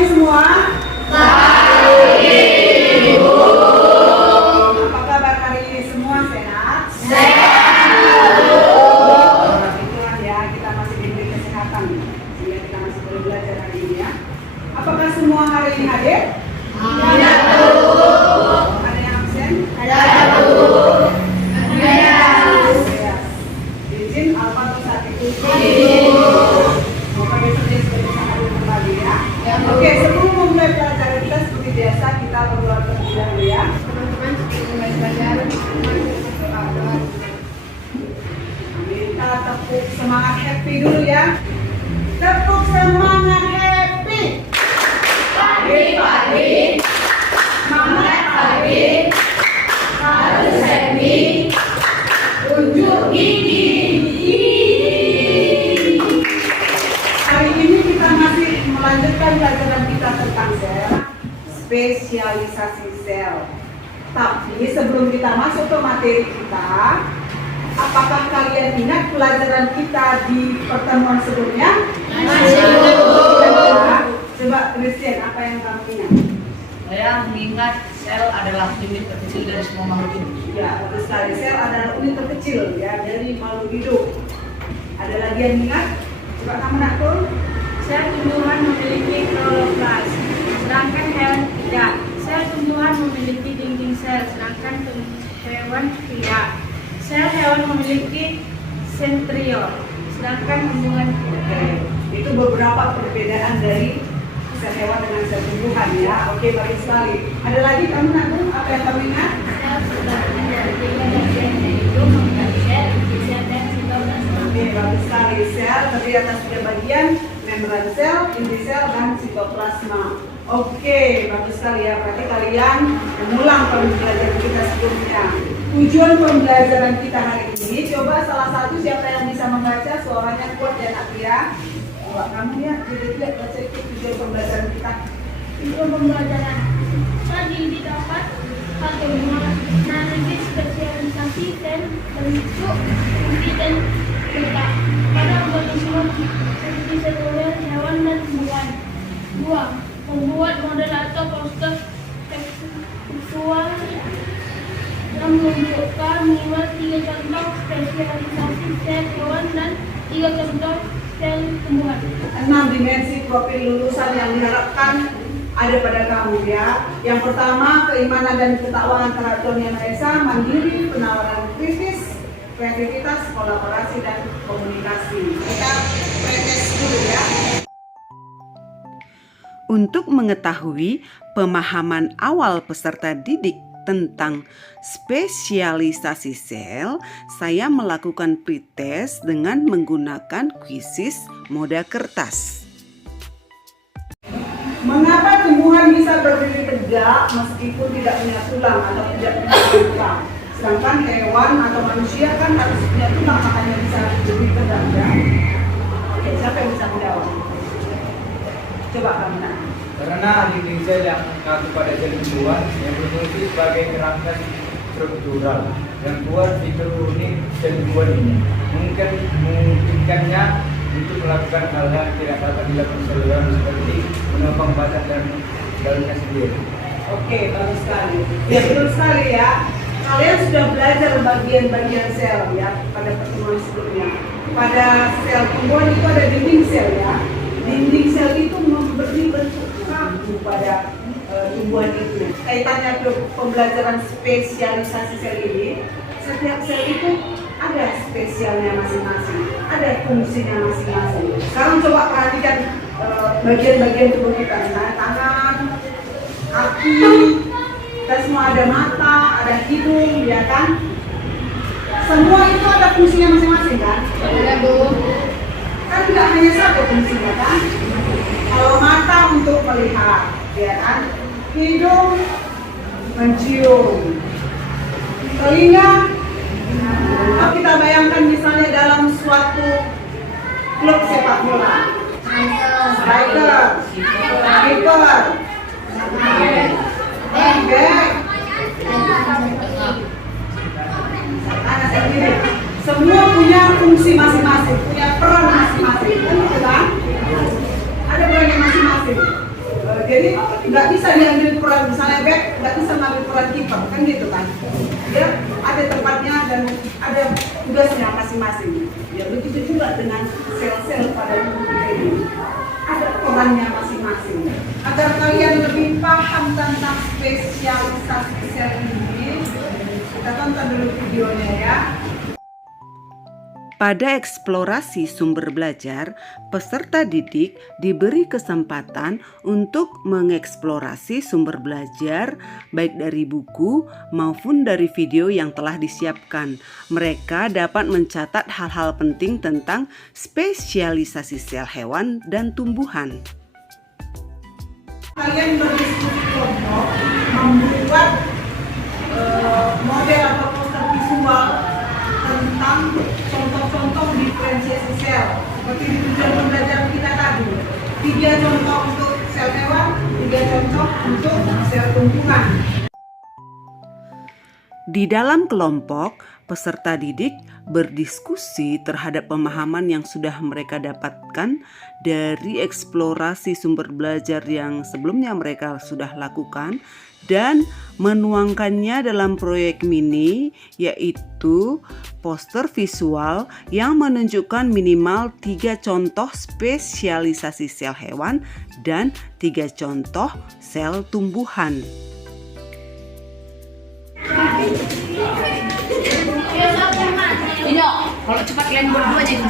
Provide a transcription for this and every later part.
pagi semua. Pagi, Ibu. Apa kabar hari ini semua? Sehat? Sehat, Bu. Itulah ya, kita masih diberi kesehatan sehingga kita masih boleh belajar hari ini ya. Apakah semua hari ini hadir? Iya, Bu. Ada yang absen? Ada, Bu. Ada. Ya. Izin Alfa atau saat itu? Bapak besok dia sudah bisa hadir kembali ya. Oke, sebelum memulai pelajaran kita seperti biasa kita berdoa terlebih dahulu ya. Teman-teman, sebelum mulai pelajaran, teman-teman kita berdoa. Kita tepuk semangat happy dulu ya. Tepuk semangat happy. Pagi-pagi, semangat pagi, harus happy, unjuk gigi. Hari ini kita masih melanjutkan pelajaran kita tentang sel, spesialisasi sel. Tapi sebelum kita masuk ke materi kita, apakah kalian ingat pelajaran kita di pertemuan sebelumnya? Masih, Bu. Coba Christian, apa yang kamu ingat? Saya mengingat sel adalah unit terkecil dari semua makhluk hidup. Ya, betul sekali. Sel adalah unit terkecil ya dari makhluk hidup. Ada lagi yang ingat? Coba kamu nakul. Sel tumbuhan memiliki kloroplas, sedangkan hewan tidak. Sel tumbuhan memiliki dinding sel, sedangkan hewan tidak. Sel hewan memiliki sentriol, sedangkan tumbuhan tidak. Itu beberapa perbedaan dari sel hewan dengan sel tumbuhan ya. Oke, baik sekali. Ada lagi kamu nakul? Apa yang kamu ingat? Sel terdiri dari 3 bagian yaitu membran sel, inti sel, dan sitoplasma. Oke, bagus sekali. Sel terdiri atas 3 bagian, membran sel, inti sel, dan sitoplasma. Oke, bagus sekali ya. Berarti kalian mengulang pembelajaran kita sebelumnya. Tujuan pembelajaran kita hari ini, coba salah satu siapa yang bisa membaca suaranya kuat dan ya. Coba kamu ya, jadi baca itu tujuan pembelajaran kita. Tujuan pembelajaran tadi didapat atau memiliki spesialisasi dan bentuk inti dan letak pada organisme seperti seluler, hewan, dan tumbuhan. 2. Membuat model atau poster tekstual yang menunjukkan minimal 3 contoh spesialisasi sel hewan dan 3 contoh sel tumbuhan. 6 dimensi profil lulusan yang diharapkan ada pada kamu ya. Yang pertama, keimanan dan ketakwaan terhadap Tuhan Yang Maha Esa, mandiri, penawaran kritis, kreativitas, kolaborasi, dan komunikasi. Kita pretest dulu ya. Untuk mengetahui pemahaman awal peserta didik tentang spesialisasi sel, saya melakukan pretest dengan menggunakan kuisis moda kertas. Mengapa tumbuhan bisa berdiri tegak meskipun tidak punya tulang atau tidak punya tulang? Sedangkan hewan atau manusia kan harus punya tulang, makanya bisa berdiri tegak ya. Oke, siapa yang bisa menjawab? Coba kamu nak. Karena dinding sel yang mengacu pada sel tumbuhan yang berfungsi sebagai kerangka struktural yang kuat fitur unik sel tumbuhan ini memungkinkannya untuk melakukan hal-hal yang tidak dapat dilakukan sel hewan seperti menopang batang dan daunnya sendiri. Oke, bagus sekali. Ya, betul sekali ya. Kalian sudah belajar bagian-bagian sel ya pada pertemuan sebelumnya. Pada sel tumbuhan itu ada dinding sel ya. Dinding sel itu memberi bentuk kaku pada tumbuhan itu. Kaitannya ke pembelajaran spesialisasi sel ini, setiap sel itu ada spesialnya masing-masing, ada fungsinya masing-masing. Sekarang coba perhatikan bagian-bagian tubuh kita, misalnya tangan, kaki, kita semua ada mata, ada hidung, ya kan? Semua itu ada fungsinya masing-masing kan? Ada, Bu. Kan tidak hanya satu fungsinya kan? Kalau mata untuk melihat, ya kan? Hidung mencium, telinga. Kalau kita bayangkan misalnya dalam suatu klub sepak bola, striker, kiper, back, semua punya fungsi masing-masing, punya peran masing-masing, kan? Ada perannya masing-masing. Jadi nggak bisa diambil peran, misalnya back nggak bisa ngambil peran kiper kan gitu kan. Dia ada tempatnya dan ada tugasnya masing-masing. Ya begitu juga dengan sel-sel pada tubuh kita ini. Ada perannya masing-masing. Agar kalian lebih paham tentang spesialisasi sel ini, kita tonton dulu videonya ya. Pada eksplorasi sumber belajar, peserta didik diberi kesempatan untuk mengeksplorasi sumber belajar baik dari buku maupun dari video yang telah disiapkan. Mereka dapat mencatat hal-hal penting tentang spesialisasi sel hewan dan tumbuhan. Kalian berdiskusi kelompok membuat model atau poster visual tentang contoh-contoh diferensiasi sel seperti di tujuan pembelajaran kita tadi. 3 contoh untuk sel hewan, 3 contoh untuk sel tumbuhan. Di dalam kelompok, peserta didik berdiskusi terhadap pemahaman yang sudah mereka dapatkan dari eksplorasi sumber belajar yang sebelumnya mereka sudah lakukan dan menuangkannya dalam proyek mini, yaitu poster visual yang menunjukkan minimal 3 contoh spesialisasi sel hewan dan 3 contoh sel tumbuhan. Ini kalau cepat kalian berdua jadi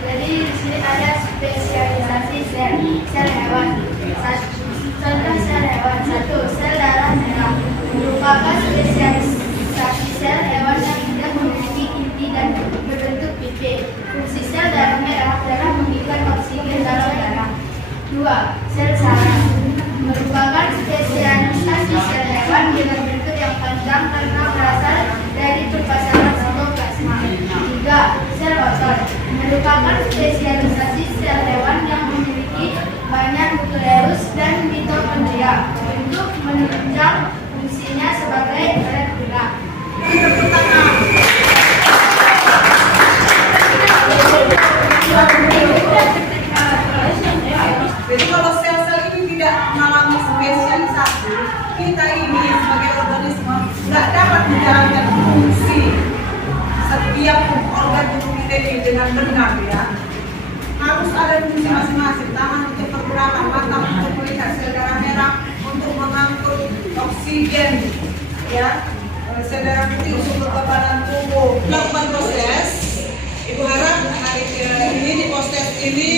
Jadi di sini ada spesialisasi sel hewan. Contoh sel hewan 1, sel darah merah merupakan spesialisasi sel hewan yang tidak memiliki inti dan berbentuk pipet. Fungsi sel darah merah adalah mengikat oksigen dalam darah. 2. Sel saraf merupakan spesialisasi sel hewan dengan bentuk yang panjang karena berasal dari perpasangan sitoplasma. 3. Sel otot merupakan spesialisasi sel hewan yang memiliki banyak nukleus dan mitokondria untuk menunjang fungsinya sebagai alat guna. Jadi kalau sel-sel ini tidak mengalami spesialisasi, kita ini sebagai organisme nggak dapat menjalankan fungsi setiap organ tubuh kita ini dengan benar ya. Harus ada fungsi masing-masing. Tangan untuk pergerakan, mata untuk melihat sel darah merah untuk mengangkut oksigen, ya. Sel darah putih untuk kekebalan tubuh. Melakukan proses. Ibu harap hari ini di proses ini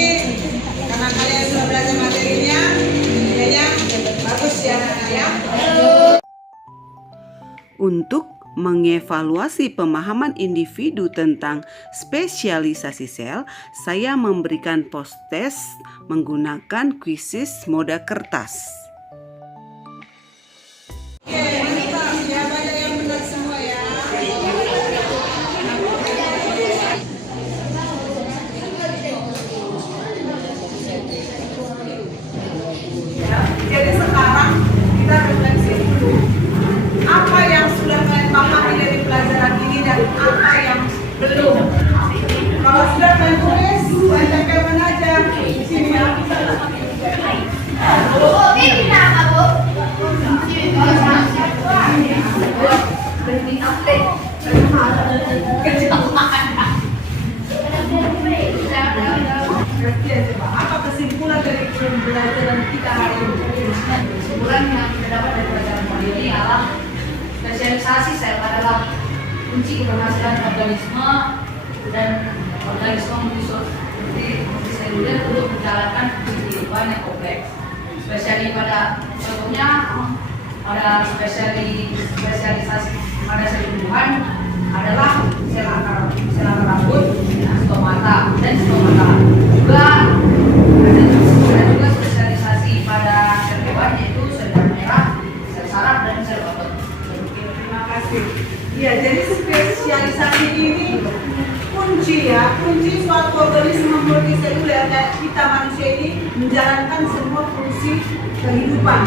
karena kalian sudah belajar materinya, nilainya bagus ya anak ya. Untuk mengevaluasi pemahaman individu tentang spesialisasi sel, saya memberikan post-test menggunakan kuisis moda kertas. Oke, mantap ya, banyak yang benar semua ya. Jadi sekarang kita refleksi dulu. Apa yang sudah kalian pahami dari pelajaran ini dan apa yang belum? Kalau sudah kalian tulis, kalian tempelkan aja di sini ya. Ini kenapa, Bu? Apa kesimpulan dari pembelajaran kita hari ini? kesimpulan yang kita dapat dari pelajaran kali ini adalah spesialisasi sel adalah kunci keberhasilan organisme dan organisme multiseluler untuk menjalankan fungsi kehidupan yang kompleks. Spesiali pada contohnya pada spesialisasi pada sel tumbuhan adalah sel akar rambut, stomata dan stomata. Juga ada juga spesialisasi pada sel hewan yaitu sel darah merah, sel saraf dan sel otot. Terima kasih. Ya, jadi spesialisasi ini pun kunci ya, kunci suatu organisme multiseluler kayak kita manusia ini menjalankan semua fungsi kehidupan,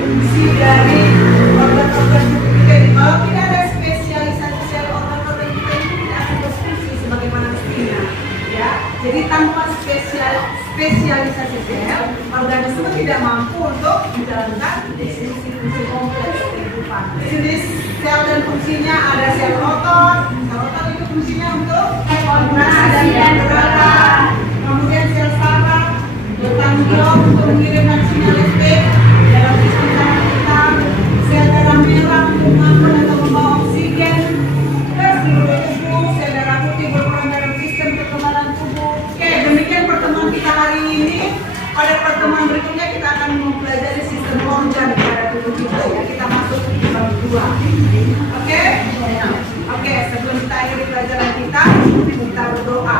fungsi dari organ-organ tubuh kita ini. Kalau tidak ada spesialisasi sel, organ-organ kita ini tidak akan berfungsi sebagaimana mestinya, ya. Jadi tanpa spesialisasi sel, organisme tidak mampu untuk menjalankan fungsi-fungsi kompleks kehidupan. Jenis sel dan fungsinya ada sel otot. Sel otot itu fungsinya untuk koordinasi dan gerakan. Kemudian sel saraf bertanggung jawab untuk mengirimkan sinyal listrik dalam sistem saraf kita. Sel darah merah untuk mengangkut atau membawa oksigen ke seluruh tubuh. Sel darah putih berperan dalam sistem kekebalan tubuh. Oke, demikian pertemuan kita hari ini. Pada pertemuan berikutnya kita akan mempelajari sistem organ pada tubuh kita ya. Kita masuk ke bab 2. Oke? Oke, sebelum kita akhiri pelajaran kita berdoa.